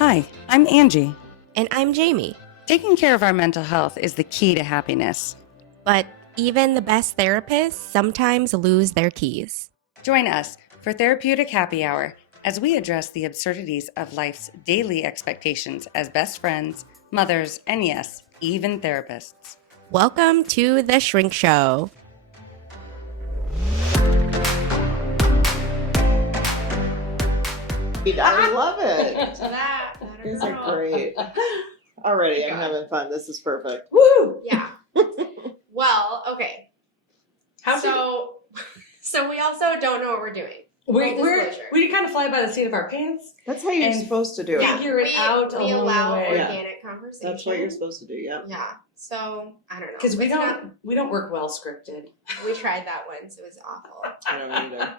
Hi, I'm Angee. And I'm Jaime. Taking care of our mental health is the key to happiness. But even the best therapists sometimes lose their keys. Join us for Therapeutic Happy Hour as we address the absurdities of life's daily expectations as best friends, mothers, and yes, even therapists. Welcome to The Shrink Show. I love it. These are great. Already, I'm having fun. This is perfect. Woo! Yeah. Well, okay. So we also don't know what we're doing. We kind of fly by the seat of our pants. That's how you're supposed to do it. Figure it out We along allow the way. organic conversation. That's what you're supposed to do. Yeah. Yeah. So I don't know. Because we don't work well scripted. We tried that once. It was awful. I don't either.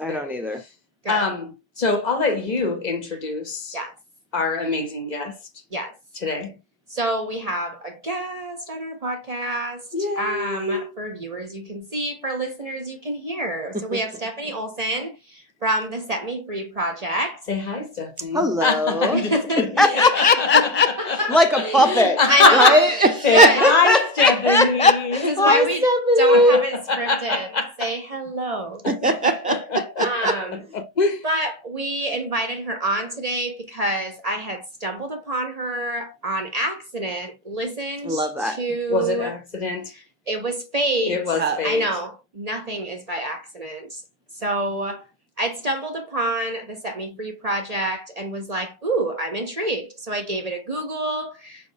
I don't either. Good. So I'll let you introduce Yes. our amazing guest Yes. today. So we have a guest on our podcast. Yay. For viewers, you can see. For listeners, you can hear. So we have Stephanie Olson from the Set Me Free Project. Say hi, Stephanie. Hello. Just kidding. Like a puppet, I know. right? Say hi, Stephanie. This is why we don't have it scripted. Say hello. But we invited her on today because I had stumbled upon her on accident, listened Love that. to... Was it an accident? It was fate. It was fate. I know. Nothing is by accident. So I'd stumbled upon the Set Me Free Project and was like, ooh, I'm intrigued. So I gave it a Google.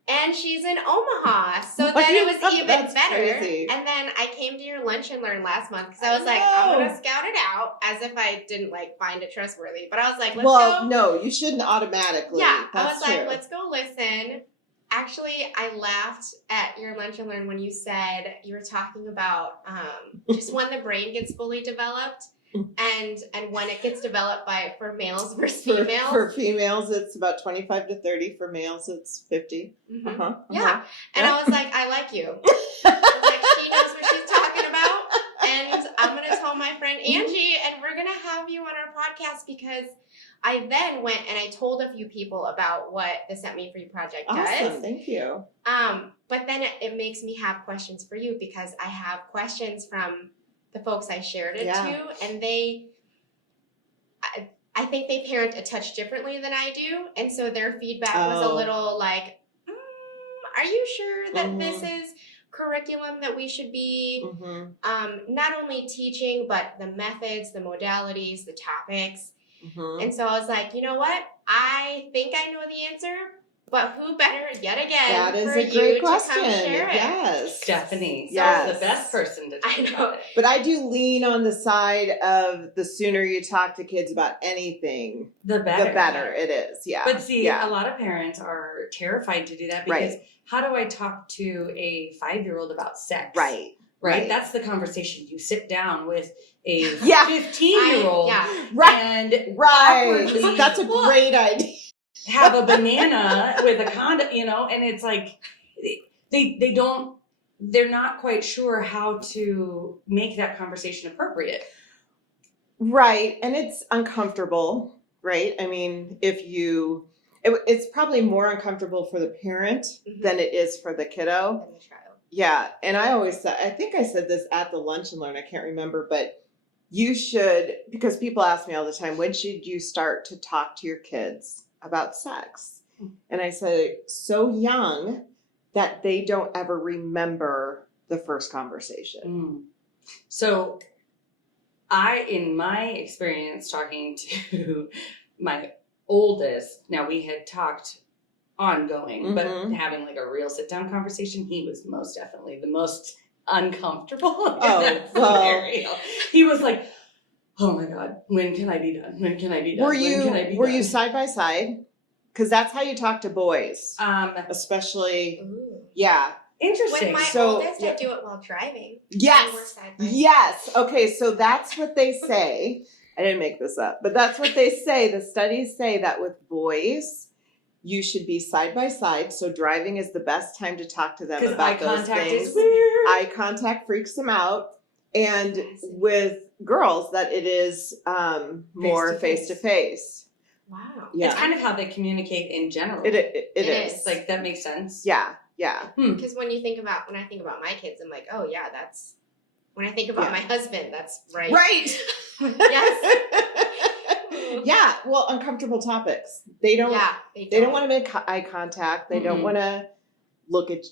And she's in Omaha. So then it was even That's better. crazy. And then I came to your Lunch and Learn last month because I was like, I'm going to scout it out, as if I didn't find it trustworthy. But I was like, let's go. No, you shouldn't automatically. Yeah, That's I was like, true. let's go listen. Actually, I laughed at your Lunch and Learn when you said you were talking about just when the brain gets fully developed. And when it gets developed for males versus females. For females, it's about 25 to 30. For males, it's 50. Mm-hmm. Yeah. And I was like, I like you. I was like, she knows what she's talking about. And I'm going to tell my friend Angee, and we're going to have you on our podcast because I then went and I told a few people about what the Set Me Free Project does. Awesome. Thank you. But then it makes me have questions for you because I have questions from the folks I shared it to, and I think they parent a touch differently than I do, and so their feedback was a little like, are you sure that this is curriculum that we should be not only teaching, but the methods, the modalities, the topics, and so I was like, you know what, I think I know the answer, but who better yet again That is for a you great to question. come share it? Yes. Stephanie. Yes. The best person to talk I know. about it. But I do lean on the side of the sooner you talk to kids about anything, The better. it is. Yeah. But see, yeah. a lot of parents are terrified to do that because how do I talk to a 5-year-old about sex? Right? That's the conversation. You sit down with a 15-year-old and awkwardly That's a great idea. have a banana with a condom, and it's like they're not quite sure how to make that conversation appropriate. Right. And it's uncomfortable, right? I mean, it's probably more uncomfortable for the parent than it is for the kiddo. And the child. Yeah. And I always said, I think I said this at the Lunch and Learn, I can't remember, but you should, because people ask me all the time, when should you start to talk to your kids about sex? And I say, so young that they don't ever remember the first conversation. So in my experience talking to my oldest, now we had talked ongoing, but having a real sit down conversation, he was most definitely the most uncomfortable in that scenario. He was like, oh my God, when can I be done? When can I be done? Were you side by side? Because that's how you talk to boys, especially. Ooh. Yeah. Interesting. With my oldest, I do it while driving. Yes. And we're side by side. Yes. Okay. So that's what they say. I didn't make this up, but that's what they say. The studies say that with boys, you should be side by side. So driving is the best time to talk to them about those things. Is weird. Eye contact freaks them out. And with girls, that it is more face to face. Wow. Yeah. It's kind of how they communicate in general. It is. is. Like, that makes sense. Yeah. Because when I think about my kids, I'm like, oh yeah, that's. When I think about my husband, that's right. Right. Yes. Yeah. Well, uncomfortable topics. They don't. Yeah. They don't want to make eye contact. They don't Mm-mm. want to look at.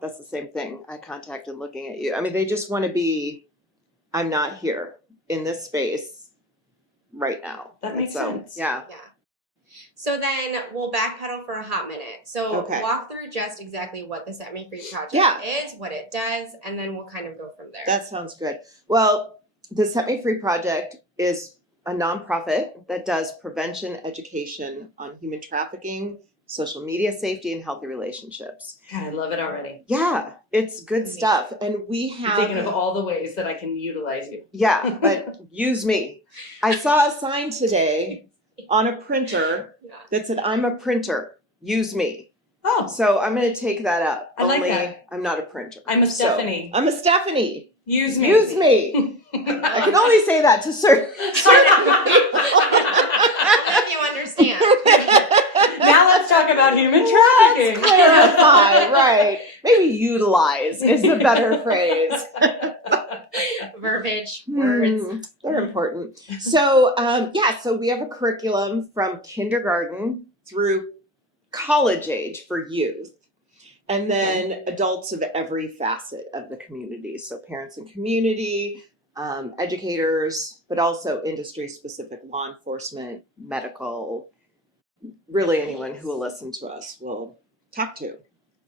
That's the same thing. Eye contact and looking at you. I mean, they just want to be. I'm not here in this space right now. That And makes so, sense. Yeah. Yeah. So then we'll backpedal for a hot minute. So Okay. walk through just exactly what the Set Me Free project is, what it does, and then we'll kind of go from there. That sounds good. Well, the Set Me Free Project is a nonprofit that does prevention education on human trafficking, social media safety, and healthy relationships. God, I love it already. Yeah, it's good stuff. And we I'm have... thinking of all the ways that I can utilize you. Yeah, but use me. I saw a sign today on a printer that said, I'm a printer. Use me. Oh, So I'm going to take that up. I like Only that. I'm not a printer. I'm a So, Stephanie. I'm a Stephanie. Use me. Use me. I can only say that to certain people. If you understand. Now let's talk about human Let's trafficking. clarify, right. Maybe utilize is the better phrase. Verbiage, words. They're important. So, so we have a curriculum from kindergarten through college age for youth. And then adults of every facet of the community. So parents and community, educators, but also industry-specific law enforcement, medical, really anyone who will listen to us will talk to.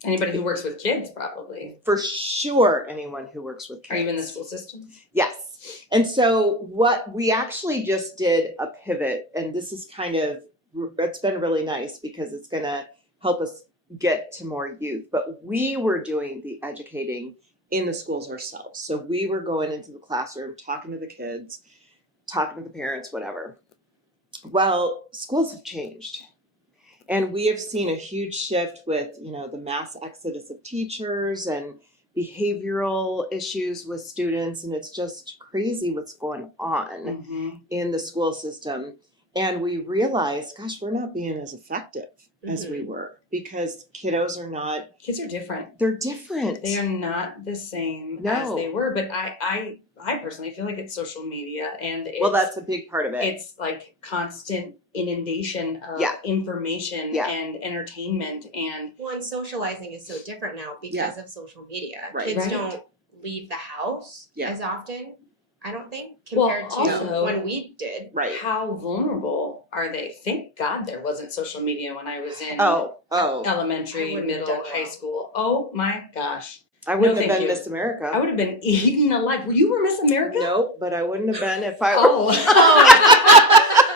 Anybody who works with kids, probably. For sure, anyone who works with kids. Are you in the school system? Yes. And so what we actually just did a pivot, and this is it's been really nice because it's going to help us get to more youth. But we were doing the educating in the schools ourselves. So we were going into the classroom, talking to the kids, talking to the parents, whatever. Well, schools have changed. And we have seen a huge shift with, the mass exodus of teachers and behavioral issues with students. And it's just crazy what's going on in the school system. And we realized, gosh, we're not being as effective as we were because kiddos are not. Kids are different. They're different. They are not the same as they were. But I personally feel like it's social media and that's a big part of it. It's like constant inundation of information and entertainment and Socializing is so different now because of social media. Right. Kids don't leave the house as often, I don't think, compared to also, when we did. Right. How vulnerable are they? Thank God there wasn't social media when I was in elementary, middle, high school. Oh my gosh. I wouldn't have been Miss America. I would have been eaten alive. You were Miss America? Nope, but I wouldn't have been if I Oh.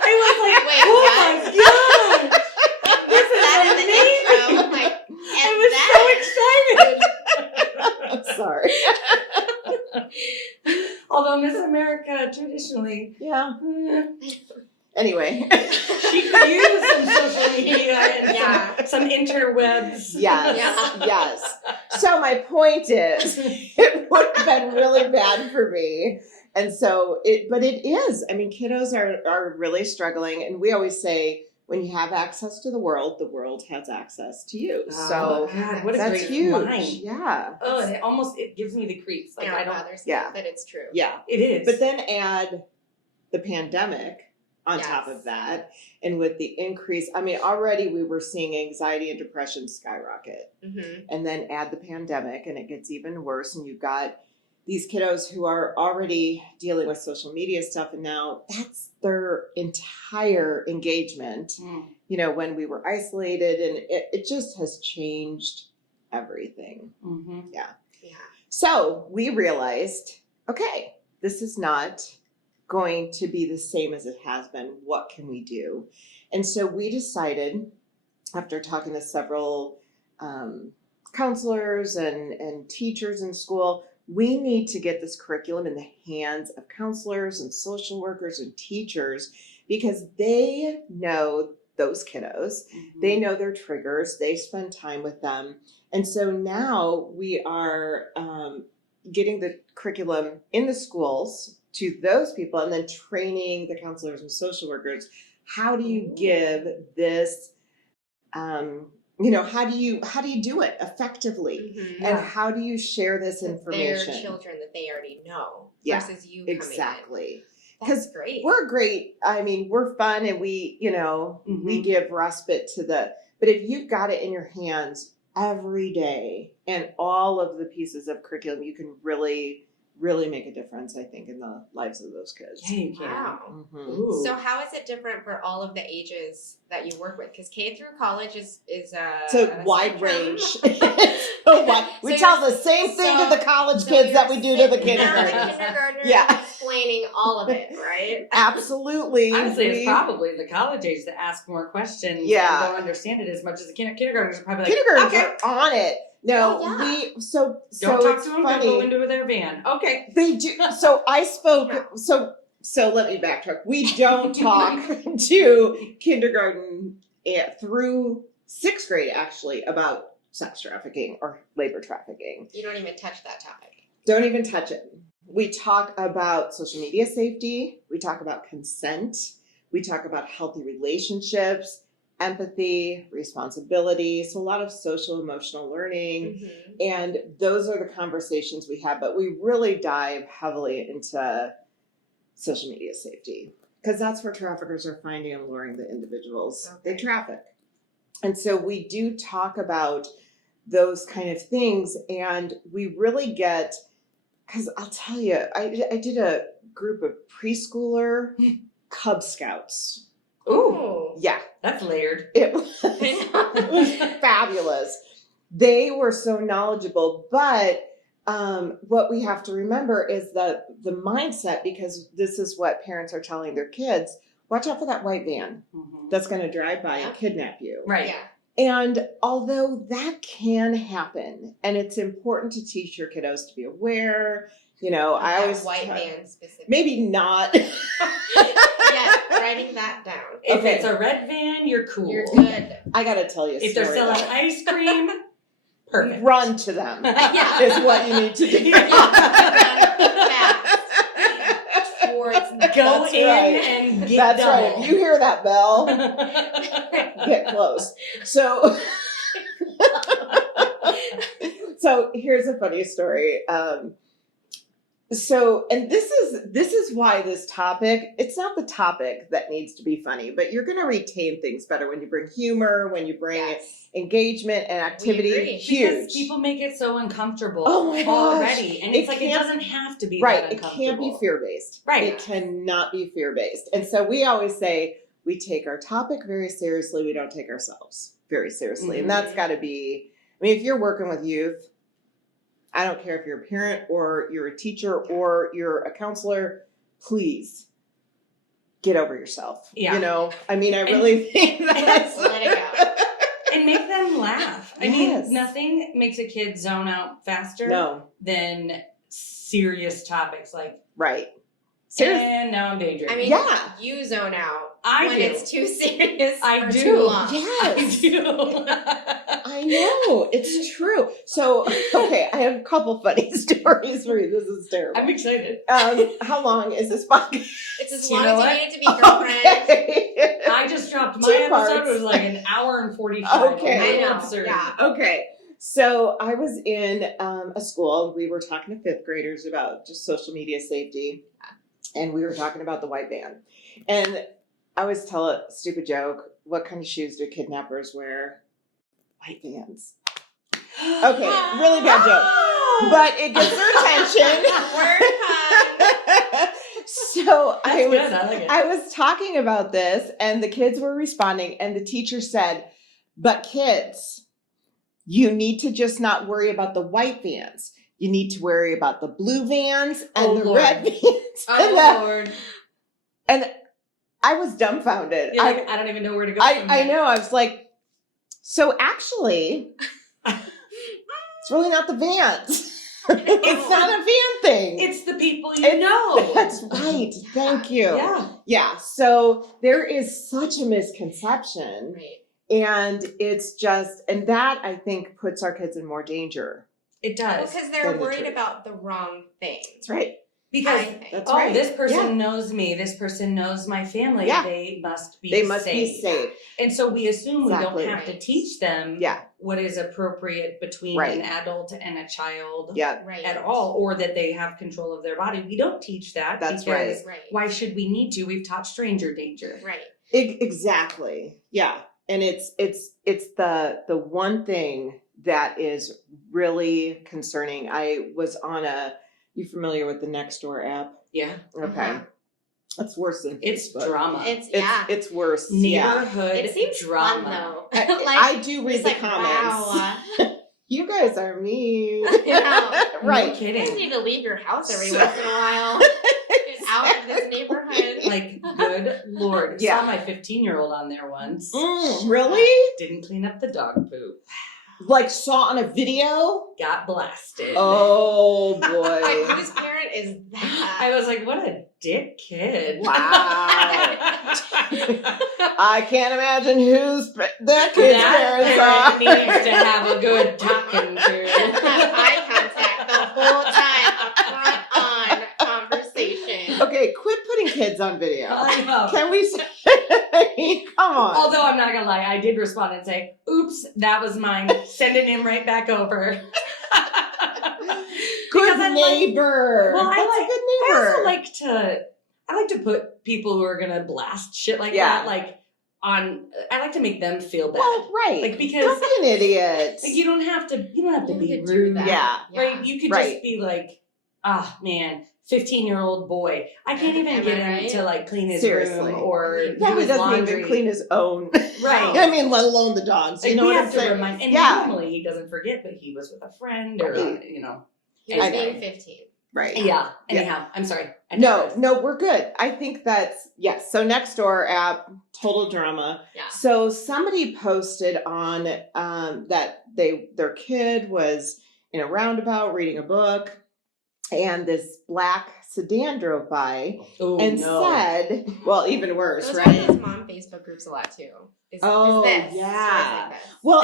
I was like, Wait, oh what? my God. This is That amazing. in the intro, I was so excited. I'm sorry. Although Miss America traditionally, Yeah. Anyway. she could use some social media and some interwebs. Yes. So my point is, it would have been really bad for me. And so but it is. I mean, kiddos are really struggling. And we always say, when you have access to the world has access to you. So God, what a that's great huge. line. Yeah. Oh, and it gives me the creeps. Like I don't. that it's true. Yeah. It is. But then add the pandemic on top of that. And with the increase, I mean, already we were seeing anxiety and depression skyrocket. And then add the pandemic and it gets even worse. And you've got these kiddos who are already dealing with social media stuff. And now that's their entire engagement, when we were isolated. And it just has changed everything. Yeah. So we realized, okay, this is not going to be the same as it has been. What can we do? And so we decided, after talking to several counselors and teachers in school, we need to get this curriculum in the hands of counselors and social workers and teachers because they know those kiddos. They know their triggers. They spend time with them. And so now we are getting the curriculum in the schools to those people and then training the counselors and social workers how do you give this, how do you do it effectively? Mm-hmm. And how do you share this With information? their children that they already know versus you exactly. That's great. We're great. I mean, we're fun and we, we give respite to but if you've got it in your hands every day and all of the pieces of curriculum, you can really, really make a difference, I think, in the lives of those kids. Yeah, you can. Wow. Mm-hmm. So how is it different for all of the ages that you work with? Because K through college is it's a wide spectrum. range. So wide. We tell the same thing to the college kids that we do to the kindergartners. Yeah. Explaining all of it, right? Absolutely. Honestly, it's probably the college age that ask more questions and don't understand it as much as the kindergartners are probably like, kindergartners are on it. No, yeah. Don't talk to them, don't go into their van. Okay. They do. So I spoke, so let me backtrack. We don't talk to kindergarten through 6th grade, actually, about sex trafficking or labor trafficking. You don't even touch that topic. Don't even touch it. We talk about social media safety. We talk about consent. We talk about healthy relationships, empathy, responsibility. So a lot of social emotional learning. Mm-hmm. And those are the conversations we have, but we really dive heavily into social media safety because that's where traffickers are finding and luring the individuals they traffic. And so we do talk about those kind of things, and we really get, because I'll tell you, I did a group of preschooler Cub Scouts. Ooh. Yeah. That's layered. It was fabulous. They were so knowledgeable, but what we have to remember is that the mindset, because this is what parents are telling their kids, watch out for that white van that's going to drive by and kidnap you. Right. Yeah. And although that can happen, and it's important to teach your kiddos to be aware, I always white van specifically. Maybe not. Yeah, writing that down. If it's a red van, you're cool. You're good. I got to tell you a if story. They're selling ice cream, perfect. Run to them is what you need to do. Go in and get That's double. right. If you hear that bell, get close. So here's a funny story. And this is why this topic, it's not the topic that needs to be funny, but you're going to retain things better when you bring humor, when you bring engagement and activity. Huge. Because people make it so uncomfortable already. And it's it doesn't have to be right. that uncomfortable. It can't be fear-based. Right. It cannot be fear-based. And so we always say we take our topic very seriously. We don't take ourselves very seriously. And that's got to be, if you're working with youth, I don't care if you're a parent or you're a teacher or you're a counselor, please get over yourself. Yeah. I really think that's... Let it go. And make them laugh. I mean, nothing makes a kid zone out faster than serious topics like... Right. Seriously. And now I'm daydreaming. I mean, you zone out when it's too serious for too long. Yes. I do. I know. It's true. So, okay, I have a couple funny stories for you. This is terrible. I'm excited. How long is this podcast? It's as long as you need it to be, girlfriend. Okay. I just dropped my 2 episode. parts. It was like an hour and 45. Okay. I know. Absurd. Yeah. Okay. So I was in a school. We were talking to 5th graders about just social media safety. And we were talking about the white van. And I always tell a stupid joke. What kind of shoes do kidnappers wear? White vans. Okay, really bad joke. But it gets their attention. So I was talking about this, and the kids were responding, and the teacher said, but kids, you need to just not worry about the white vans. You need to worry about the blue vans and the red vans. Lord. And I was dumbfounded. I don't even know where to go. I know. I was like, so actually, it's really not the vans. It's not a van thing. It's the people you know. That's right. Thank you. Yeah. So there is such a misconception. Right. And it's just, and that I think puts our kids in more danger. It does. Because they're worried about the wrong things. That's right. Because That's oh, right. this person Yeah. knows me. This person knows my family. Yeah. They must be They must safe. be safe. And so we assume Exactly. we don't have to teach them Yeah. what is appropriate between Right. an adult and a child Yeah. Right. at all, or that they have control of their body. We don't teach that. That's because Right. why should we need to? We've taught stranger danger. Right. Exactly. Yeah. And it's the one thing that is really concerning. I was on you familiar with the Nextdoor app? Yeah. Okay. Uh-huh. That's worse than It's Facebook. drama. It's worse. Yeah. Neighborhood It seems drama. fun though. I do read it's the like, comments. Wow. You guys are mean. Yeah. No Right. You kidding. guys need to leave your house every once in a while. Get out of this neighborhood. Like, good Lord. Yeah. Saw my 15-year-old on there once. Really? Didn't clean up the dog poop. Like saw on a video? Got blasted. Oh Like, boy. whose parent is that? I was like, what a dick kid. Wow. I can't imagine whose that kid's parents that are. parent needs to have a good talking to. Eye contact the whole time, a front on conversation. Okay, quit putting kids on video. I know. Can we say, come on. Although I'm not gonna lie, I did respond and say, "Oops, that was mine. Sending him right back over." Good because I neighbor. Well, That's a good I neighbor. also I like to put people who are gonna blast shit like Yeah. that, like on. I like to make them feel bad. Well, right. Like, because- don't be an idiot. Like you don't have to You be could do rude. that. Yeah. Right? You could Right. just be like, ah, man, 15-year-old boy. I can't even Am get I him right? to like clean his Seriously. room or do Probably his doesn't laundry. even clean his own. Right. I mean, let alone the dogs. Like, You know we what have I'm to saying? remind, and Yeah. normally he doesn't forget, but he was with a friend or Right. He was I know. being 15. Right. Yeah. Anyhow, I'm sorry. I No, digress. no, we're good. I think that's yes. So Nextdoor app, total drama. Yeah. So somebody posted on that their kid was in a roundabout reading a book, and this black sedan drove by Oh, and no. said, "Well, even worse, Those are right?" these mom Facebook groups a lot too. Is Oh, this. yeah. Stories like this. Well,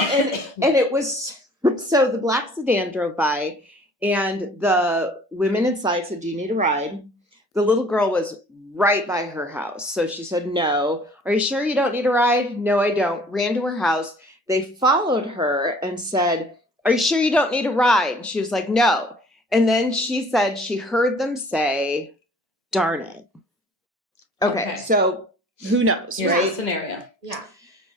and it was so the black sedan drove by, and the women inside said, "Do you need a ride?" The little girl was right by her house, so she said, "No." "Are you sure you don't need a ride?" "No, I don't." Ran to her house. They followed her and said, "Are you sure you don't need a ride?" And she was like, "No." And then she said she heard them say, "Darn it." Okay. So who knows, Here's right? the scenario. Yeah.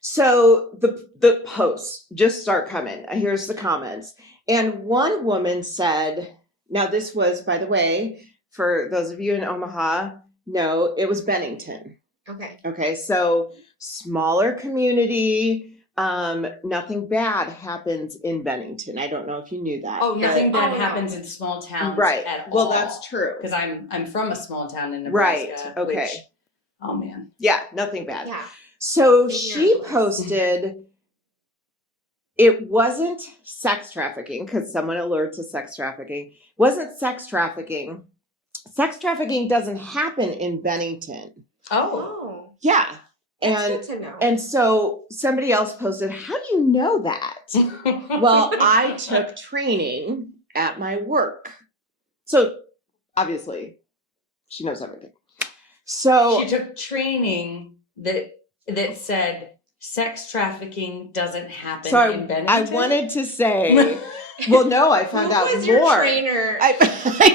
So the posts just start coming. Here's the comments. And one woman said, now this was, by the way, for those of you in Omaha, no, it was Bennington. Okay. Okay, so smaller community, nothing bad happens in Bennington. I don't know if you knew that. Oh, nothing but- bad no. happens in small towns. Right. At Well, all. that's true. Because I'm from a small town in Right, Nebraska. okay. Which, oh man. Yeah, nothing bad. Yeah. So Big she miracles. posted, it wasn't sex trafficking because someone alerted to sex trafficking. Wasn't sex trafficking. Sex trafficking doesn't happen in Bennington. Oh. Oh. Yeah. That's And good to know. and so somebody else posted, how do you know that? Well, I took training at my work. So obviously she knows everything. So she took training that said sex trafficking doesn't happen So in Bennington. I wanted to say, well, no, I found Who out was more. your trainer? I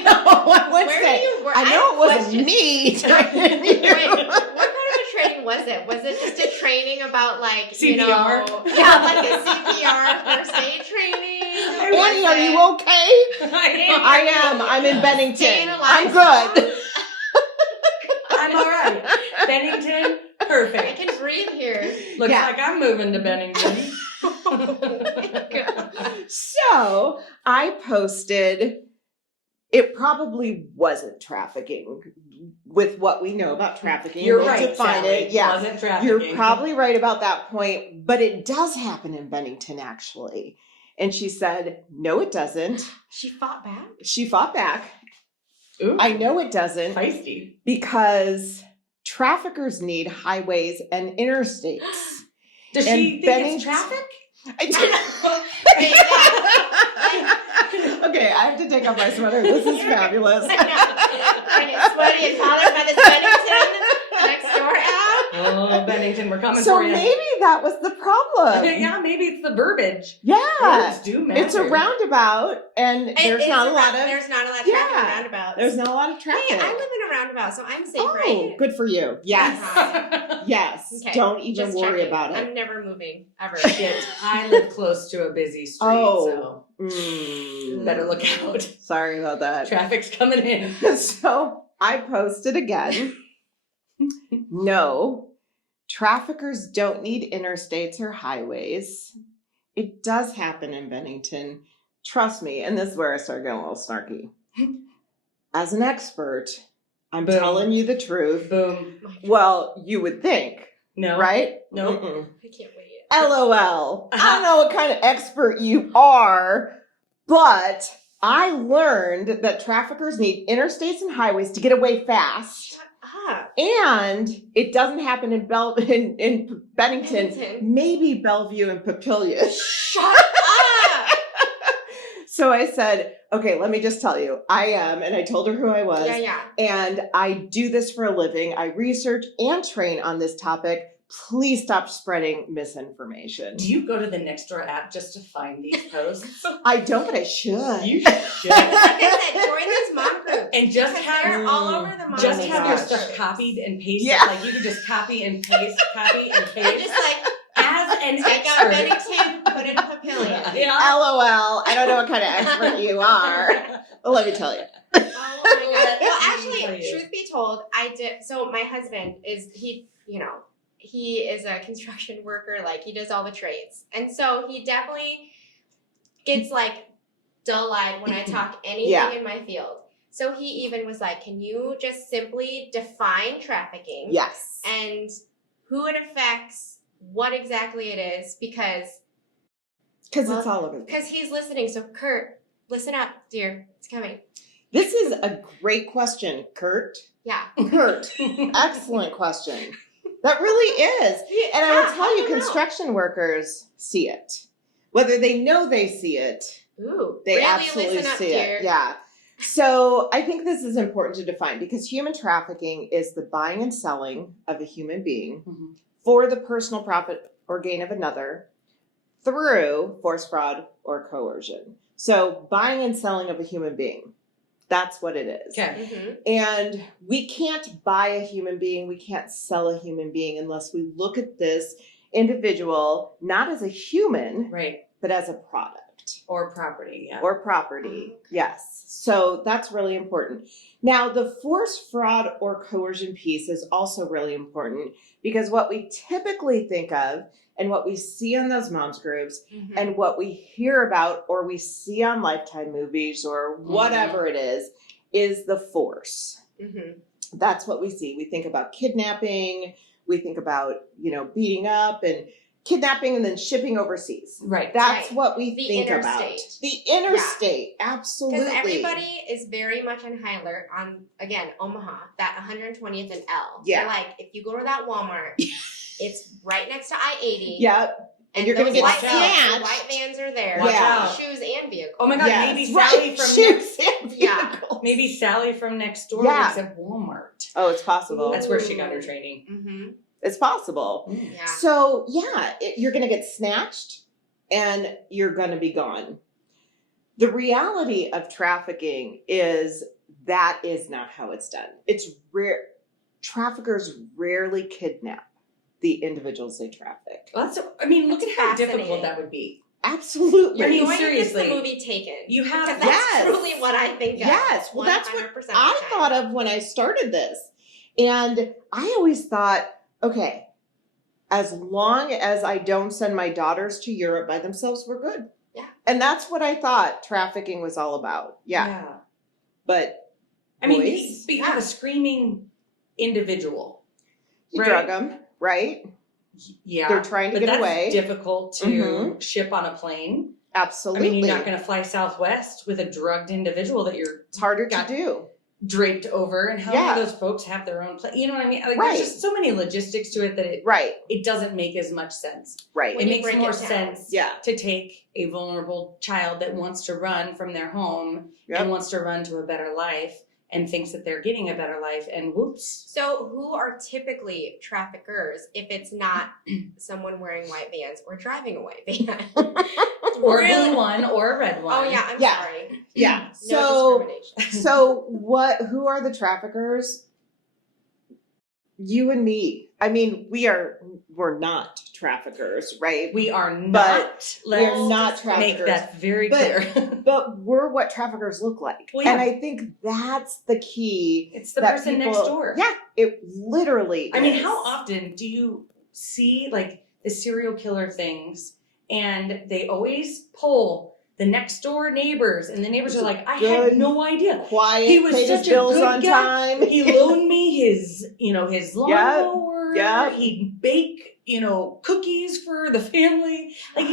know. I would Where say. do you work? I know have it wasn't questions. me training you. Wait, what kind of a training was it? Was it just a training about like CPR? You know, yeah, like a CPR first aid training? Annie, are you okay? I am. I'm in Bennington. Staying alive I'm good. I'm all right. Bennington, I perfect. can breathe here. Looks Yeah. like I'm moving to Bennington. So I posted. It probably wasn't trafficking with what we know about trafficking. You're We'll right. define Sally. it. Yeah. Wasn't trafficking. You're probably right about that point, but it does happen in Bennington, actually. And she said, no, it doesn't. She fought back. She fought back. Ooh, I know it doesn't feisty. because traffickers need highways and interstates. Does And she think Bennington- it's traffic? Okay, I have to take off my sweater. This is fabulous. and it's sweaty and bothered by this Bennington next door app. Oh, Bennington, we're coming So for you. maybe that was the problem. Yeah, maybe it's the verbiage. Yeah. Roads do matter. It's a roundabout, and there's not a lot of There's not a lot of traffic in roundabouts. There's not a lot of traffic. Hey, I live in a roundabout, so I'm safe, Oh, right? good for you. Yes. Yes. Okay, Don't even just worry checking. about it. I'm never moving, ever. Shit, I live close to a busy street, Oh. so better look out. Sorry about that. Traffic's coming in. So I posted again. No, traffickers don't need interstates or highways. It does happen in Bennington. Trust me. And this is where I started getting a little snarky. As an expert, I'm Boom. telling you the truth. Boom. Well, you would think, No. right? Nope. Mm-mm. I can't wait. LOL. I don't know what kind of expert you are, but I learned that traffickers need interstates and highways to get away fast. Shut up. And it doesn't happen in Bennington. Bennington. Maybe Bellevue and Papillion. Shut up. So I said, okay, let me just tell you, I am, and I told her who I was. Yeah. And I do this for a living. I research and train on this topic. Please stop spreading misinformation. Do you go to the Nextdoor app just to find these posts? I don't, but I should. You should. Like I said, join this mom group. And just Because have they're all over the mom just my have your gosh. stuff copied and pasted. Yeah. Like you can just copy and paste, copy and I'm paste. just like, As an take out expert. Bennington, put in Papillion. Yeah. LOL. I don't know what kind of expert you are. Well, let me tell you. Oh my god. Well, Tell actually, you. truth be told, I did. So my husband is he is a construction worker. Like he does all the trades, and so he definitely gets like dull-eyed when I talk anything Yeah. in my field. So he even was like, "Can you just simply define trafficking? Yes. And who it affects, what exactly it is, because Because well, it's all over. because he's listening. So Kurt, listen up, dear. It's coming. This is a great question, Kurt. Yeah. Kurt, excellent question. That really is. And I will tell you, construction workers see it. Whether they know they see it, Ooh, they really absolutely listen up, see dear. it. Yeah. So I think this is important to define because human trafficking is the buying and selling of a human being Mhm. for the personal profit or gain of another through force, fraud, or coercion. So buying and selling of a human being. That's what it is. Okay. Mm-hmm. And we can't buy a human being, we can't sell a human being unless we look at this individual not as a human, Right. but as a product Or property. Yeah. or property. Yes. So that's really important. Now, the force, fraud, or coercion piece is also really important because what we typically think of and what we see on those moms groups Mm-hmm. and what we hear about or we see on Lifetime movies or whatever it is the force. Mm-hmm. That's what we see. We think about kidnapping. We think about, beating up and kidnapping and then shipping overseas. Right. That's Right. what we The think about. interstate. The interstate. Absolutely. Because everybody is very much on high alert on, again, Omaha, that 120th and L. Yeah. They're like, if you go to that Walmart, it's right next to I-80. Yep. And you're going to those get white vans, snatched. the white vans are there. Watch Yeah. out. Shoes and vehicles. Oh my God, Yes. maybe Right. Sally from Shoes and Yeah. vehicles. maybe Sally from next door Yeah. works at Walmart. Oh, it's possible. That's where she got her training. Mm-hmm. It's possible. Yeah. So, you're going to get snatched and you're going to be gone. The reality of trafficking is that is not how it's done. It's rare. Traffickers rarely kidnap the individuals they traffic. Well, look That's at how fascinating. difficult that would be. Absolutely. I mean, Going against seriously. the movie Taken. You have Because that's Yes. truly what I think of. Yes. Well, that's what 100% of the I time. thought of when I started this. And I always thought, okay, as long as I don't send my daughters to Europe by themselves, we're good. Yeah. And that's what I thought trafficking was all about. Yeah. But I mean, boys, but you have a screaming individual. you right. drug them, right? Yeah. They're trying to but get that's away. difficult to Mhm. ship on a plane. Absolutely. I mean, you're not going to fly Southwest with a drugged individual that you're It's harder got to do. draped over, and how Yeah. many of those folks have their own plane? You know what I mean? Like, Right. there's just so many logistics to it that Right. it doesn't make as much sense. Right. When It you makes break more it down. sense Yeah. to take a vulnerable child that wants to run from their home and wants to run to a better life and thinks that they're getting a better life, and whoops. So who are typically traffickers if it's not someone wearing white vans or driving a white van? Or a Really? blue one or a red one. Oh yeah, I'm Yeah. sorry. Yeah. No discrimination. So who are the traffickers? You and me. I mean, we're not traffickers, right? We are not. But Let's we're not make traffickers. that very But- clear. But we're what traffickers look like. Well, yeah. And I think that's the key. It's the that person people- next door. Yeah, it literally I mean, is. how often do you see like the serial killer things, and they always poll the next door neighbors, and the neighbors are like, I Good. had no idea. Quiet, He was paid his such a bills good on guy. time. He loaned me his lawnmower. Yep. He'd bake, cookies for the family. Like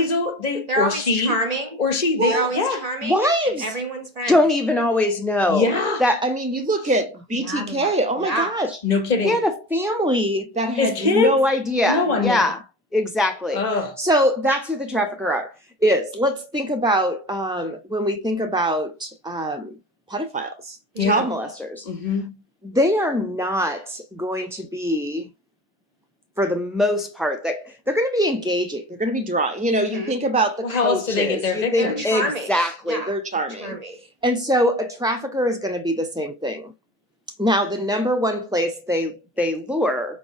They're always charming. They're always yeah. charming. Wives And everyone's friend. don't even always know. Yeah. That, I mean, you look at BTK. Oh my Yeah. gosh. No kidding. He had a family that His had kids? no idea. No one Yeah, exactly. Ugh. So that's who the trafficker is. Let's think about when we think about pedophiles, Yeah. child molesters. Mhm. They are not going to be, for the most part, that they're going to be engaging. They're going to be drawing. You Mhm. think about the Well, how else do they get their coaches. You victims? think- Charming. exactly. Yeah. They're charming. Charming. And so a trafficker is going to be the same thing. Now, the number one place they lure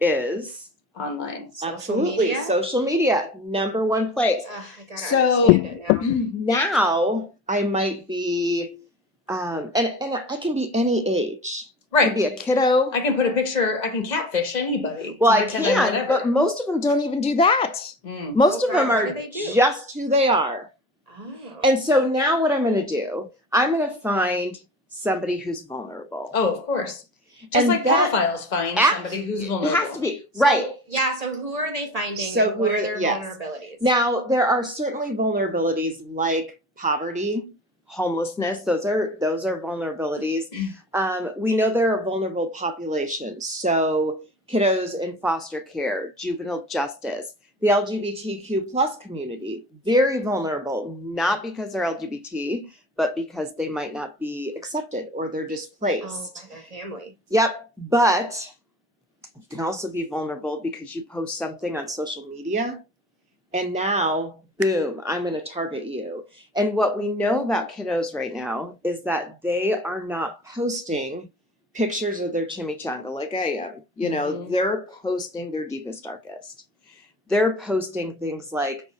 is Online. absolutely media? social media. Number one place. Ugh, I gotta So- understand it now. Now I might be, and I can be any age. I Right. can be a kiddo. I can put a picture. I can catfish anybody. Well, I Pretend I'm can, whatever. but most of them don't even do that. Mm. Most of Okay, them what are do they do? just who they are. Oh. And so now what I'm going to do, I'm going to find somebody who's vulnerable. Oh, of course. Just And like that- pedophiles find somebody who's It vulnerable. has to be. Right. Yeah, so who are they finding? So and what who are are- their yes. vulnerabilities? Now, there are certainly vulnerabilities like poverty, homelessness. Those are vulnerabilities. We know there are vulnerable populations. So kiddos in foster care, juvenile justice, the LGBTQ plus community, very vulnerable, not because they're LGBT, but because they might not be accepted or they're displaced. by their family. Yep, but you can also be vulnerable because you post something on social media and now, boom, I'm going to target you. And what we know about kiddos right now is that they are not posting pictures of their chimichanga like I am. Mhm. They're posting their deepest, darkest. They're posting things like,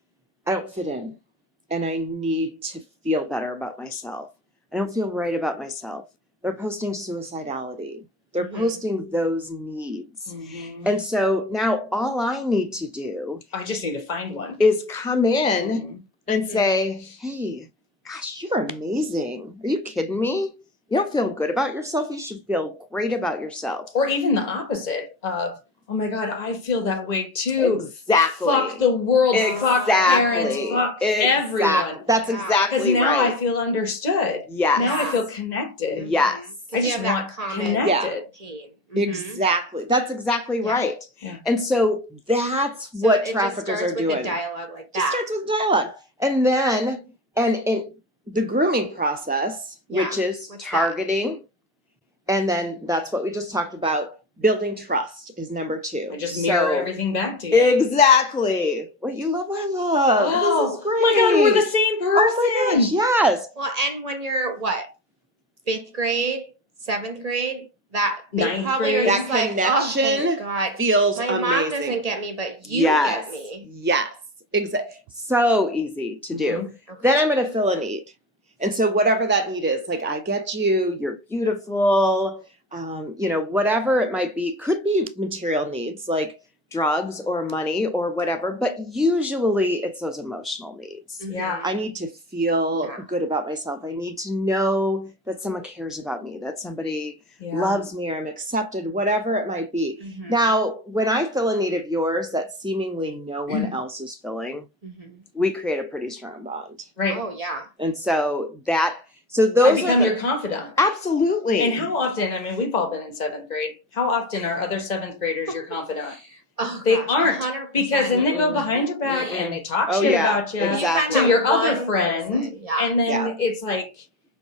I don't fit in and I need to feel better about myself. I don't feel right about myself. They're posting suicidality. They're Mhm. posting those needs. Mhm. And so now all I need to do I just need to find one. is come in Mhm. and say, hey, gosh, you're amazing. Are you kidding me? You don't feel good about yourself? You should feel great about yourself. Or even the opposite of, oh my God, I feel that way too. Exactly. Fuck the world. Fuck parents. Fuck everyone. That's Yeah. Because exactly now right. I feel understood. Yes. Now I feel connected. Yes. I Because you just have want that common connected. pain. Exactly. That's exactly Yeah. right. Yeah. And so that's So what it just traffickers starts are with doing. a dialogue like Just that. starts with dialogue. And then, and in the grooming process, Yeah. which is What's that? targeting, and then that's what we just talked about. Building trust is number 2. I just mirror So- everything back to you. Exactly. What you love, I love. Oh, This is great. my God, we're the same person. Oh my gosh, yes. Well, and when you're what, 5th grade, 7th grade, that they Ninth probably grade. are That just like, connection oh, thank God. Feels My amazing. mom doesn't get me, but you yes. get me. Yes. Exactly. So easy to do. Mhm. Then I'm going to fill a need. And so whatever that need is, like, I get you, you're beautiful, whatever it might be, could be material needs like drugs or money or whatever, but usually it's those emotional needs. Yeah. I need to feel Yeah. good about myself. I need to know that someone cares about me, that somebody Yeah. loves me or I'm accepted, whatever it might be. Mhm. Now, when I fill a need of yours that seemingly no one else is filling, Mhm. we create a pretty strong bond. Right. Oh yeah. And so I those are become the, your confidant. absolutely. And how often, I mean, we've all been in 7th grade. How often are other 7th graders your confidant? Oh, They gosh, aren't. 100%. Because then they go behind your back and they talk Oh, shit yeah, about you exactly. to You your find other that friend. one person, Yeah. And then Yeah. it's like,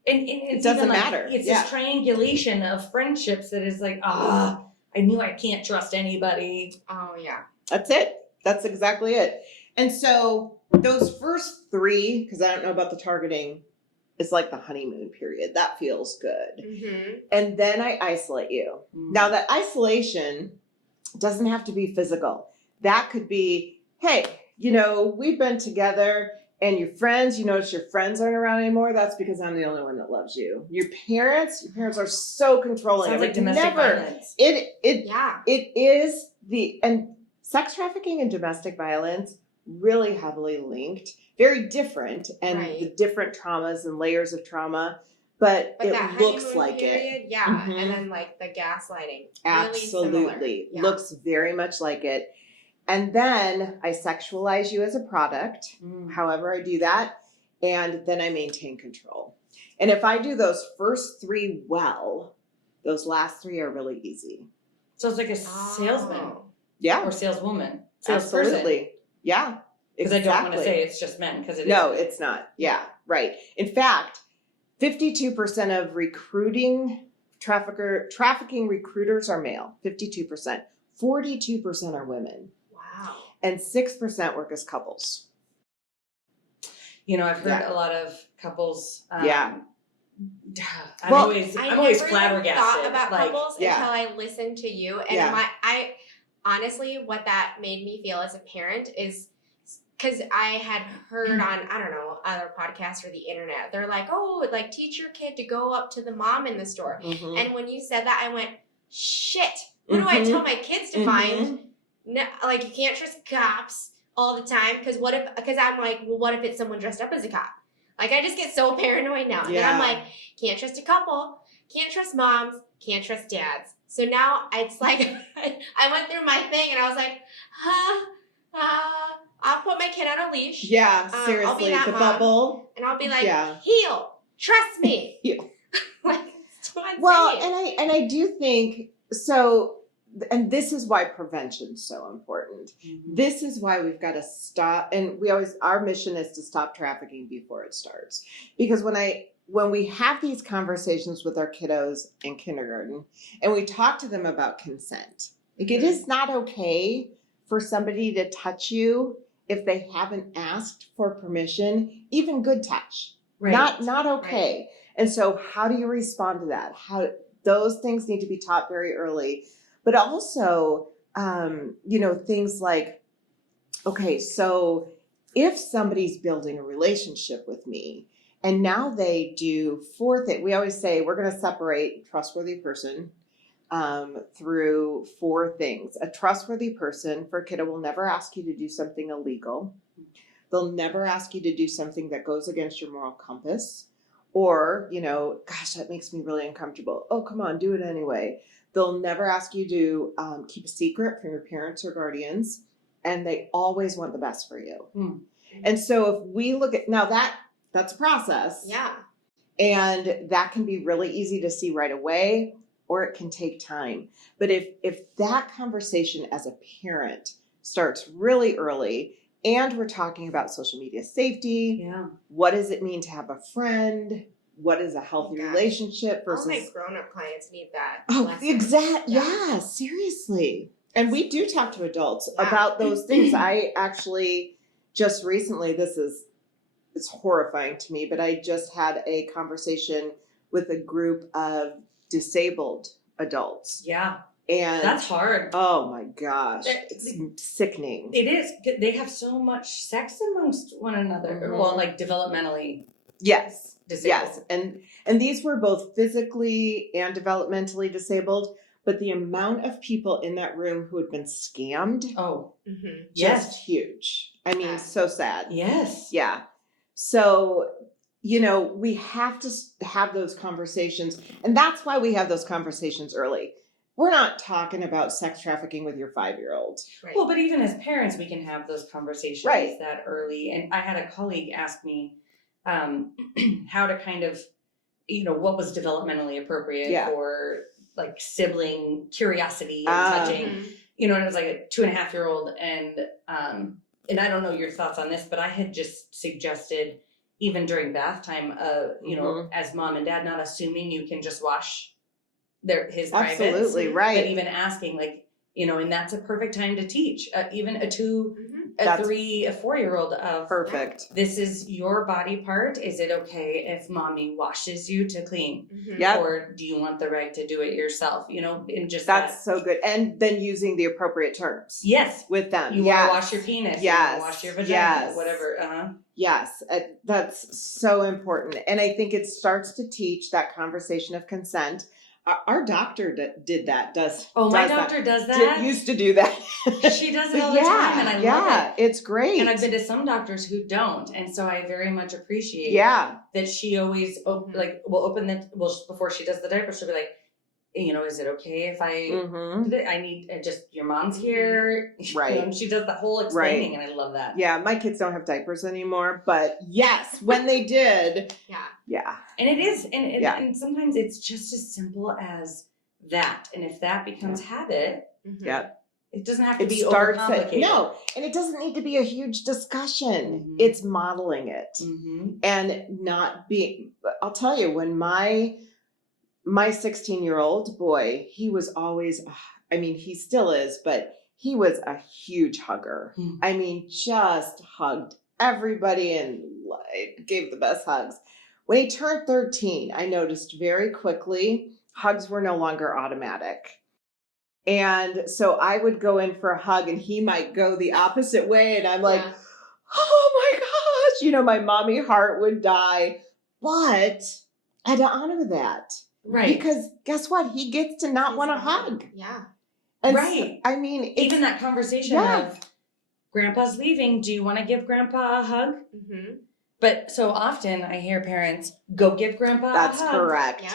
And it's It doesn't even like, matter. it's Yeah. this triangulation of friendships that is like, I knew I can't trust anybody. Oh yeah. That's it. That's exactly it. And so those first 3, because I don't know about the targeting, it's like the honeymoon period. That feels good. Mm-hmm. And then I isolate you. Now that isolation doesn't have to be physical. That could be, hey, we've been together and your friends, you notice your friends aren't around anymore. That's because I'm the only one that loves you. Your parents are so controlling. Sounds like domestic violence. It is and sex trafficking and domestic violence really heavily linked, very different, and the different traumas and layers of trauma, but it looks like it. Yeah. Mm-hmm. And then like the gaslighting. Absolutely. Really looks very much like it. And then I sexualize you as a product, however I do that, and then I maintain control. And if I do those first 3 well, those last 3 are really easy. So it's like a salesman. Yeah. Or saleswoman. Absolutely. Yeah. Because I don't want to say it's just men, because No, it's not. Yeah, right. In fact, 52% of trafficking recruiters are male. 52%. 42% are women. Wow. And 6% work as couples. I've heard a lot of couples. I'm Well, always flabbergasted. Thought about couples Yeah. until I listened to you, and I honestly, what that made me feel as a parent is because I had heard on, I don't know, other podcasts or the internet, they're like, oh, like teach your kid to go up to the mom in the store. Mm-hmm. And when you said that, I went, shit, what do I tell my kids to find? No, like, you can't trust cops all the time, because I'm like, well, what if it's someone dressed up as a cop? Like, I just get so paranoid now. And then I'm like, can't trust a couple, can't trust moms, can't trust dads. So now it's like, I went through my thing and I was like, I'll put my kid on a leash. Yeah, I'll seriously, be that the mom, bubble. and I'll be like, heal, trust me. Heal. Like, that's what I'm Well, saying. and I do think so, and this is why prevention's so important. Mm-hmm. This is why we've got to stop, and our mission is to stop trafficking before it starts. Because when we have these conversations with our kiddos in kindergarten and we talk to them about consent, like, it is not okay for somebody to touch you if they haven't asked for permission, even good touch. Right. Not okay. Right. And so how do you respond to that? Those things need to be taught very early. But also, things like, okay, so if somebody's building a relationship with me and now they do 4 things, we always say we're going to separate trustworthy person through 4 things. A trustworthy person for a kiddo will never ask you to do something illegal. They'll never ask you to do something that goes against your moral compass. Or, gosh, that makes me really uncomfortable. Oh, come on, do it anyway. They'll never ask you to keep a secret from your parents or guardians. And they always want the best for you. Mm. And so if we look at, now that's a process. Yeah. And that can be really easy to see right away, or it can take time. But if that conversation as a parent starts really early, and we're talking about social media safety, what does it mean to have a friend? What is a healthy relationship versus... All my grown-up clients need that. Oh, exactly. Yeah, seriously. And we do talk to adults about those things. I actually just recently, it's horrifying to me, but I just had a conversation with a group of disabled adults. Yeah. And that's hard. Oh my gosh. It's sickening. It is. They have so much sex amongst one another. Mm-hmm. Well, like developmentally. Yes. Disabled. Yes. And these were both physically and developmentally disabled, but the amount of people in that room who had been scammed. Oh. Mm-hmm. Just huge. I mean, so sad. Yes. Yeah. So, we have to have those conversations. And that's why we have those conversations early. We're not talking about sex trafficking with your 5-year-old. Right. Well, but even as parents, we can have those conversations that early. And I had a colleague ask me how to kind of, what was developmentally appropriate for like sibling curiosity and touching. And it was like a 2.5-year-old. And I don't know your thoughts on this, but I had just suggested even during bath time, you know, as mom and dad, not assuming you can just wash his privates. Absolutely, right. But even asking, like, you know, and that's a perfect time to teach even a 2, a That's 3, a 4-year-old of perfect. this is your body part. Is it okay if mommy washes you to clean? Yep. Or do you want the right to do it yourself? You know, and just that's so good. And then using the appropriate terms. Yes. With them. You want to wash your penis. Yes. You want to wash your vagina. Whatever. Yes. That's so important. And I think it starts to teach that conversation of consent. Our doctor did that. My doctor does that. Used to do that. She does it all the time, and I love it. It's great. And I've been to some doctors who don't, and so I very much appreciate that she always will open before she does the diaper. She'll be like, you know, is it okay if I I need just your mom's here, right? You know, she does the whole explaining, and I love that. Yeah, my kids don't have diapers anymore, but yes, when they did, yeah. And it is, and sometimes it's just as simple as that. And if that becomes habit, it doesn't have to be overcomplicated. No, and it doesn't need to be a huge discussion. It's modeling it and not being. I'll tell you, when my 16-year-old boy, he was always, I mean, he still is, but he was a huge hugger. I mean, just hugged everybody and gave the best hugs. When he turned 13, I noticed very quickly hugs were no longer automatic. And so I would go in for a hug and he might go the opposite way. And I'm like, oh my gosh, you know, my mommy heart would die. But I had to honor that. Right. Because guess what? He gets to not want to hug. Yeah. And right. So, I mean, even that conversation of grandpa's leaving. Do you want to give grandpa a hug? But so often I hear parents go give grandpa a hug. That's correct. Yeah.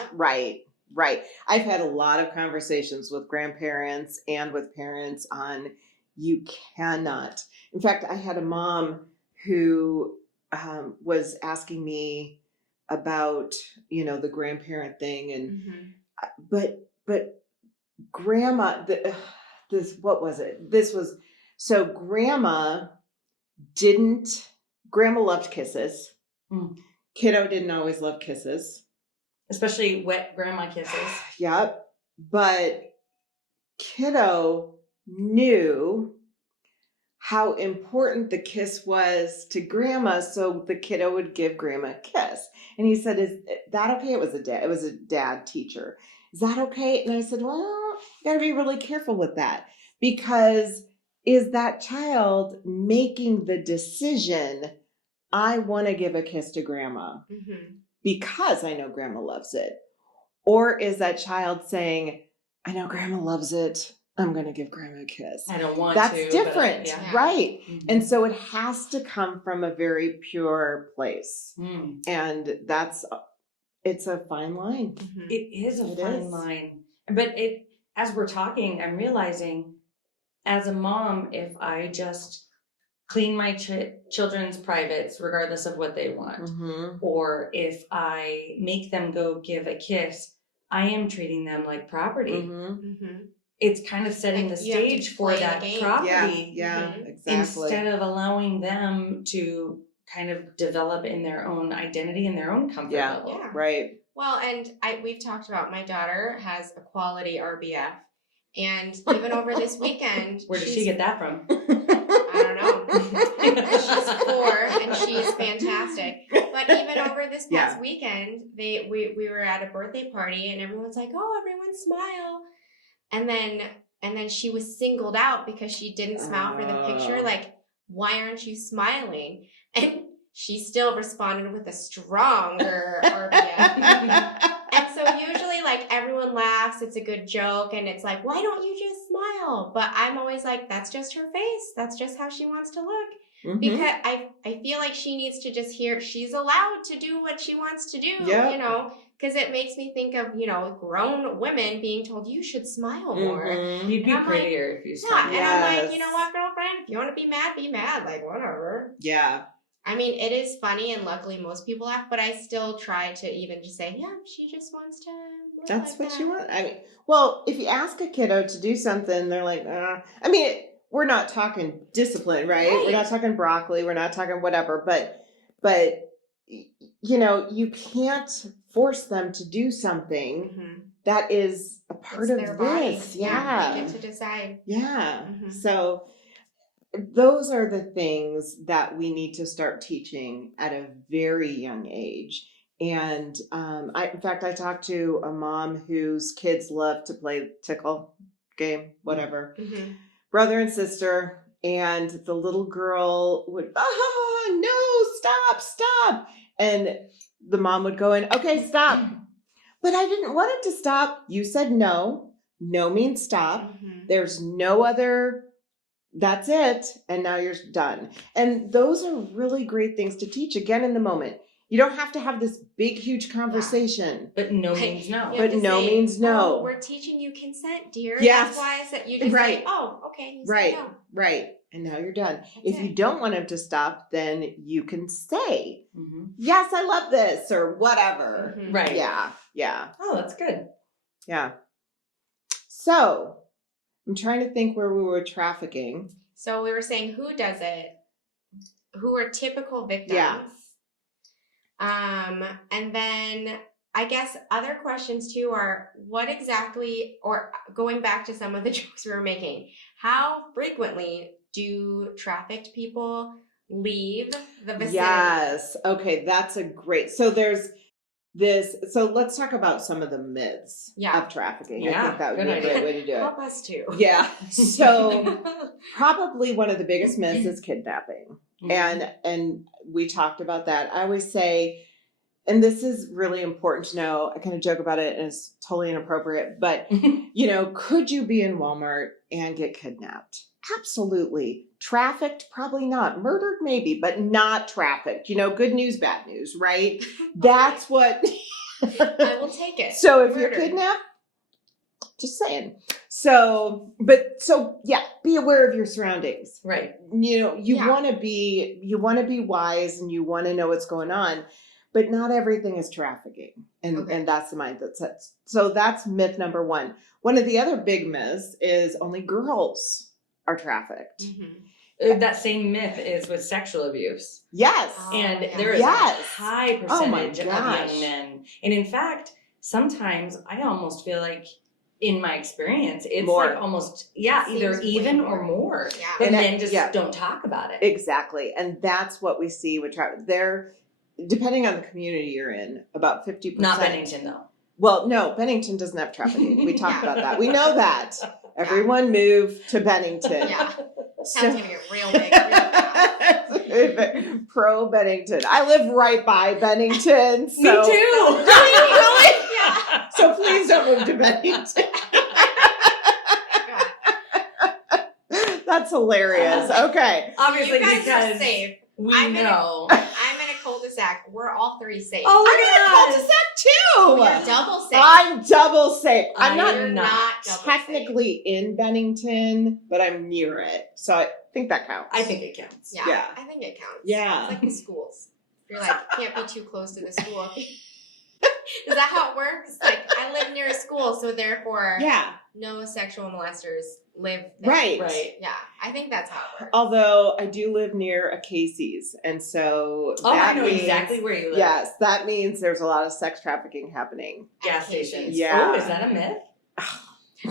Right. I've had a lot of conversations with grandparents and with parents on you cannot. In fact, I had a mom who was asking me about, you know, the grandparent thing and but grandma what was it? This was so grandma loved kisses. Kiddo didn't always love kisses. Especially wet grandma kisses. Yep. But kiddo knew how important the kiss was to grandma, so the kiddo would give grandma a kiss. And he said, "Is that okay?" It was a dad teacher. "Is that okay?" And I said, "Well, you got to be really careful with that, because is that child making the decision, I want to give a kiss to grandma because I know grandma loves it? Or is that child saying, I know grandma loves it, I'm going to give grandma a kiss? I don't want That's to. That's different, right? And so it has to come from a very pure place. And it's a fine line. It is a fine line. But as we're talking, I'm realizing as a mom, if I just clean my children's privates, regardless of what they want, or if I make them go give a kiss, I am treating them like property. It's kind of setting the stage for that property. Yeah, exactly. Instead of allowing them to kind of develop in their own identity and their own comfort level. Yeah. Right. Well, and we've talked about, my daughter has a quality RBF. And even over this weekend, where did she get that from? I don't know. She's 4 and she's fantastic. But even over this past weekend, we were at a birthday party and everyone's like, "Oh, everyone smile." And then she was singled out because she didn't smile for the picture. Like, "Why aren't you smiling?" And she still responded with a stronger RBF. And so usually, like, everyone laughs, it's a good joke, and it's like, "Why don't you just smile?" But I'm always like, that's just her face. That's just how she wants to look. Because I feel like she needs to just hear she's allowed to do what she wants to do, you know, because it makes me think of, you know, grown women being told, "You should smile more." You'd be prettier if you smiled. And I'm like, you know what, girlfriend? If you want to be mad, like, whatever. Yeah. I mean, it is funny, and luckily most people laugh, but I still try to even just say, yeah, she just wants to look That's like what that. she wants. I mean, well, if you ask a kiddo to do something, they're like, I mean, we're not talking discipline, right? We're not talking broccoli. We're not talking whatever. But you know, you can't force them to do something that is a part It's of their body. this. They get to decide. Yeah. Mhm. So those are the things that we need to start teaching at a very young age. And in fact, I talked to a mom whose kids love to play tickle game, whatever, brother and sister. And the little girl would, no, stop. And the mom would go in, okay, stop. But I didn't want him to stop. You said no. No means stop. There's no other, that's it. And now you're done. And those are really great things to teach again in the moment. You don't have to have this big, huge conversation. But no means no. But no means no. Oh, we're teaching you consent, dear. Yes. That's why I said you just say, oh, okay. You said no. Right. And now you're done. That's if it. you don't want him to stop, then you can say, yes, I love this or whatever. Right. Yeah. Oh, that's good. Yeah. So I'm trying to think where we were trafficking. So we were saying who does it, who are typical victims. Yeah. And then I guess other questions too are what exactly, or going back to some of the jokes we were making, how frequently do trafficked people leave the vicinity? Yes. Okay. That's a great, so there's this, so let's talk about some of the myths of trafficking. I think that would be a great way to do it. Help us too. Yeah. So probably one of the biggest myths is kidnapping. And we talked about that. I always say, and this is really important to know, I kind of joke about it and it's totally inappropriate, but you know, could you be in Walmart and get kidnapped? Absolutely. Trafficked? Probably not. Murdered? Maybe, but not trafficked. You know, good news, bad news, right? That's what. I will take it. So if you're kidnapped, just saying. So yeah, be aware of your surroundings. Right. You know, you want to be wise and you want to know what's going on, but not everything is trafficking. And that's the mindset. So that's myth number one. One of the other big myths is only girls are trafficked. That same myth is with sexual abuse. Yes. And there is a high percentage of young men. And in fact, sometimes I almost feel like, in my experience, it's more. Like almost, either even or more. Yeah. But men just don't talk about it. Exactly. And that's what we see with trafficking. They're, depending on the community you're in, about 50%. Not Bennington, though. Well, no, Bennington doesn't have trafficking. We talked about that. We know that. Everyone move to Bennington. Yeah. Sounds gonna get real big. Pro Bennington. I live right by Bennington. So. Me too. Do you really? Yeah. So please don't move to Bennington. That's hilarious. Okay. Obviously, you guys because are safe. we know. I'm in a cul-de-sac. We're all three safe. I'm in a cul-de-sac too. You're double safe. I'm double safe. I'm not double technically in Bennington, but I'm near it. So I think that counts. I think it counts. Yeah, I think it counts. Yeah. It's like the schools. You're like, can't be too close to the school. Is that how it works? Like, I live near a school, so therefore, no sexual molesters live there. Right. Yeah, I think that's how it works. Although I do live near a Casey's, and so I know exactly where you live. Yes, that means there's a lot of sex trafficking happening. Gas stations. Yeah. Oh, is that a myth?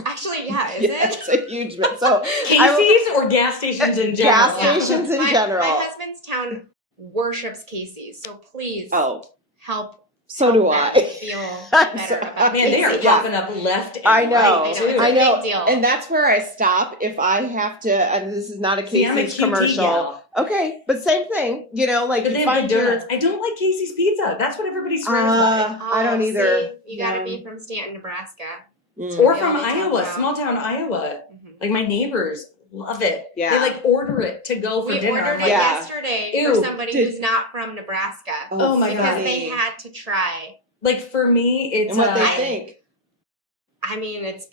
Actually, yeah, is It's a huge myth. So Casey's or gas stations in general? Gas stations in general. My husband's town worships Casey's, so please help. So do I. Feel better about Man, they are popping up left and I know. right, too. I know. Big deal. And that's where I stop if I have to, and this is not a See, I'm a Casey's QT commercial. gal. Okay, but same thing. You know, like But you they find have the your... donuts. I don't like Casey's pizza. That's what everybody swears by. I don't either. See, you gotta be from Stanton, Nebraska. Or Yeah, from we talk Iowa, about- small town Iowa. Mhm. Like my neighbors love it. Yeah. They like order it to go for We dinner. ordered I'm it like, yesterday for Ew, somebody did- who's not from Nebraska. Oh my because God. they had to try. like for me, it's And what they think. I mean, it's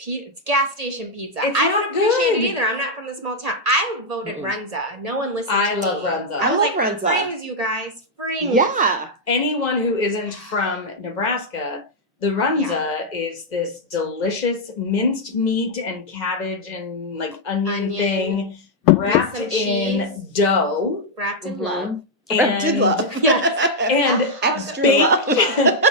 gas station pizza. It's I not don't appreciate good. it either. I'm not from the small town. I voted Runza. No one listened I to love me. Runza. I was love like, Runza. frings, you guys. Frings. Yeah. anyone who isn't from Nebraska, the Runza is this delicious minced meat and cabbage and like onion thing wrapped some in cheese. dough. Wrapped in Mhm. love. Did love. Yeah, and Extra baked, love.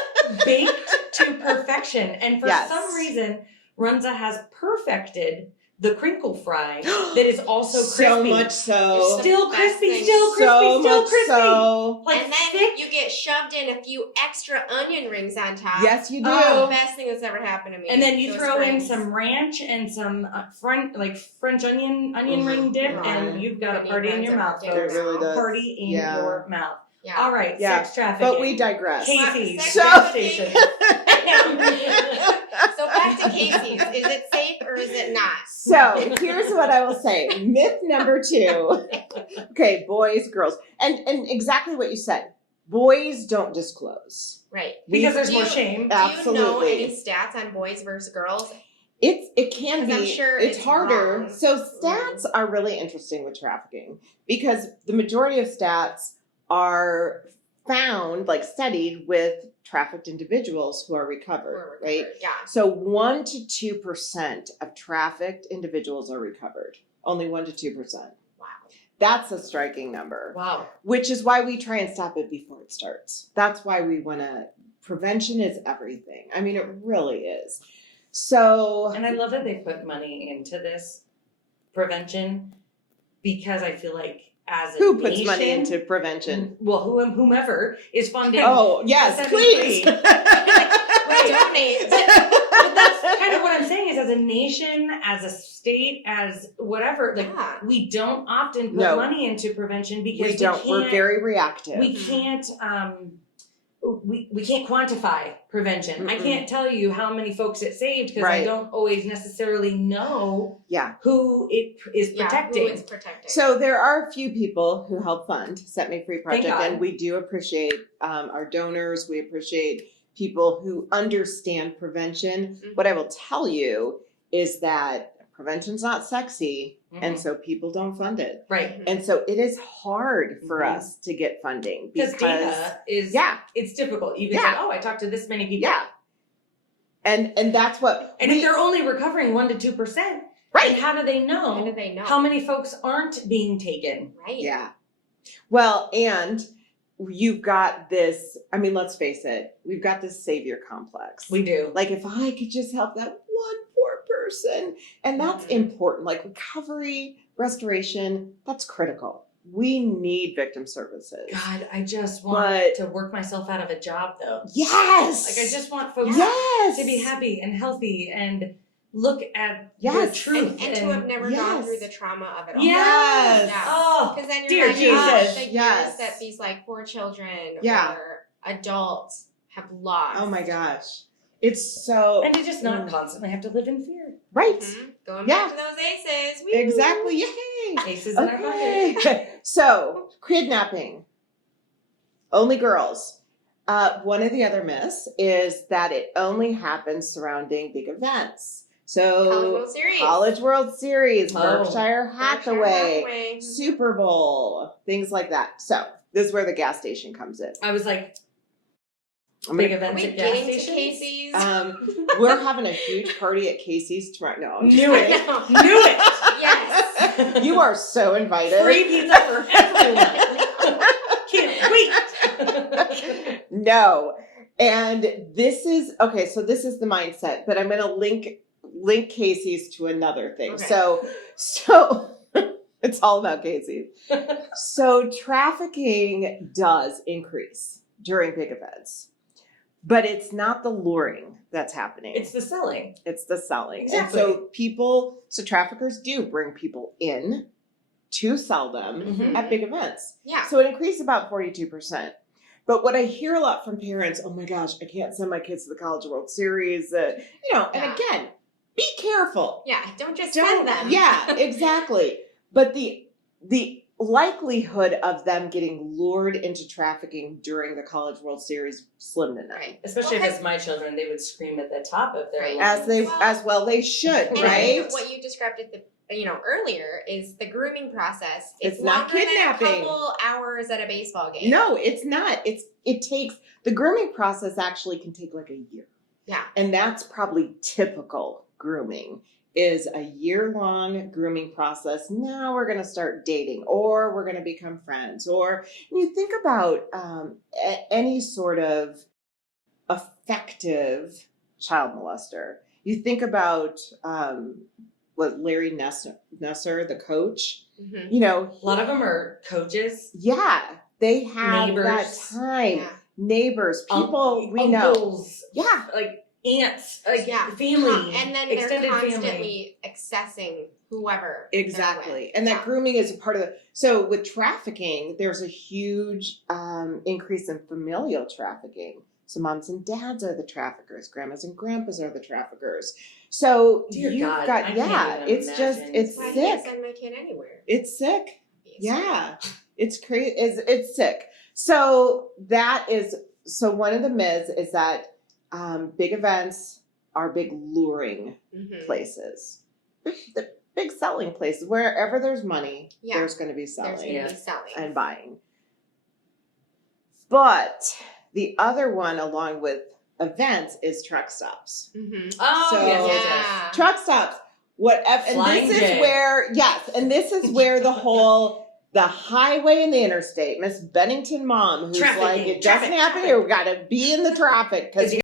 baked to perfection. And for Yes. some reason, Runza has perfected the crinkle fry that is also crispy. So much so. Still crispy, Best still thing. crispy, So still much crispy. so. Like and then thick. you get shoved in a few extra onion rings on top. Yes, you do. Oh. Best thing that's ever happened to me. And then you Those throw in rings. some ranch and some French onion ring dip, Mhm. and you've got a party in your mouth, It folks. really does. Party in Yeah. your mouth. Yeah. All right, Yeah. sex trafficking. But we digress. Casey's Sex So- gas station. So back to Casey's. Is it safe or is it not? So here's what I will say. Myth number 2. Okay, boys, girls. And exactly what you said. Boys don't disclose. Right. Because there's Do more you- shame. Do you know Absolutely. any stats on boys versus girls? It can be. 'Cause I'm sure it's it's harder. wrong. So stats are really interesting with trafficking because the majority of stats are found, like studied with trafficked individuals who are recovered, right? Yeah. So 1 to 2% of trafficked individuals are recovered. Only 1 to 2%. Wow. That's a striking number, Wow. which is why we try and stop it before it starts. That's why we want to. Prevention is everything. I mean, it really is. So, And I love that they put money into this prevention because I feel like as a who puts nation, money into prevention? Well, whomever is funding. Oh, yes, the please. 73. We donate. But that's kind of what I'm saying is as a nation, as a state, as whatever, like Yeah. we don't often put No. money into prevention because We don't. We're can't- very reactive. we can't we can't quantify prevention. I Mm-mm. can't tell you how many folks it saved because I Right. don't always necessarily know Yeah. who it is Yeah, protecting. who is protecting? So there are a few people who help fund Set Me Free Thank Project, God. and we do appreciate our donors. We appreciate people who understand prevention. Mhm. What I will tell you is that prevention's not sexy, and Mhm. so people don't fund it. Right. And so it is hard for Mhm. us to get funding Because because data is yeah, it's difficult. You can Yeah. say, oh, I talked to this many people. yeah, and that's what And we, if they're only recovering 1 to 2%, then right. how do they know How do they know? how many folks aren't being taken? Right. Yeah. Well, and you've got this, I mean, let's face it, we've got this savior complex. We do. Like, if I could just help that one poor person, and that's Mhm. important. Like, recovery, restoration, that's critical. We need victim services. God, I just want But- to work myself out of a job though. Yes. Like I just want folks yes. to be happy and healthy and look at Yes. the truth And to have never gone Yes. through the trauma of it all. Yes. Yeah. Oh, Because then dear you're reminded Jesus. of the Yes. years that these like poor children Yeah. or adults have lost. Oh my gosh. It's so and to just not constantly have to live in fear. right. Mhm. Going Yeah. back to those aces. Woo. Exactly. Yay. Aces in our pocket. Okay. So, kidnapping. Only girls. One of the other myths is that it only happens surrounding big events. So, College World Series. College World Series, Oh. Berkshire Hathaway, Hathaway. Super Bowl, things like that. So, this is where the gas station comes in. I was like, I'm big gonna- Are events we at gas getting to stations. Casey's? We're having a huge party at Casey's tomorrow. No, I'm just Knew it. kidding. Knew it. Yes. You are so invited. Free pizza for everyone. Can't wait. No. And this is okay, so this is the mindset, but I'm going to link Casey's to another thing. Okay. So it's all about Casey's. So trafficking does increase during big events. But it's not the luring that's happening. It's the selling. It's the selling. Exactly. And so traffickers do bring people in to sell them Mhm. at big events. Yeah. So it increased about 42%. But what I hear a lot from parents, oh my gosh, I can't send my kids to the College World Series. And Yeah. again, be careful. Yeah. Don't just Don't, send them. yeah, exactly. But the likelihood of them getting lured into trafficking during the College World Series slim to none. Right. Especially Well, if it's my children, they would scream at the top of their Right. lungs. As well they should, And I right? think what you described at the earlier is the grooming process. It's not longer than kidnapping. a couple hours at a baseball game. No, it's not. It takes the grooming process actually can take like a year. Yeah. And that's probably typical grooming is a year-long grooming process. Now we're going to start dating, or we're going to become friends. Or you think about any sort of effective child molester. You think about what Larry Nesser, the coach. Mhm. You know, A lot of them are coaches, yeah, they have Neighbors. that time. Yeah. Neighbors, people we know. uncles, Yeah. like aunts, like Yeah. family, And then extended they're family. constantly accessing whoever. they're Exactly. with. And that Yeah. grooming is a part of the. So with trafficking, there's a huge increase in familial trafficking. So moms and dads are the traffickers, grandmas and grandpas are the traffickers. So Dear you've God, got, I yeah, can't even it's just, imagine. it's Well, I can't sick. send my kid anywhere. It's sick. It's Yeah. It's crazy. It's sick. So that is, so one of the myths is that big events are big luring Mhm. places. The big selling places. Wherever there's money, Yeah. there's going to be There's selling going to Yeah. be selling. and buying. But the other one, along with events, is truck stops. Mhm. Oh, So- yes. Yeah. Truck stops, whatever. And Flying this J. is where, yes, and this is where the whole, the highway and the interstate, Miss Bennington mom, who's Trafficking, like, it doesn't traffic, happen traffic. here. We got to be in the traffic because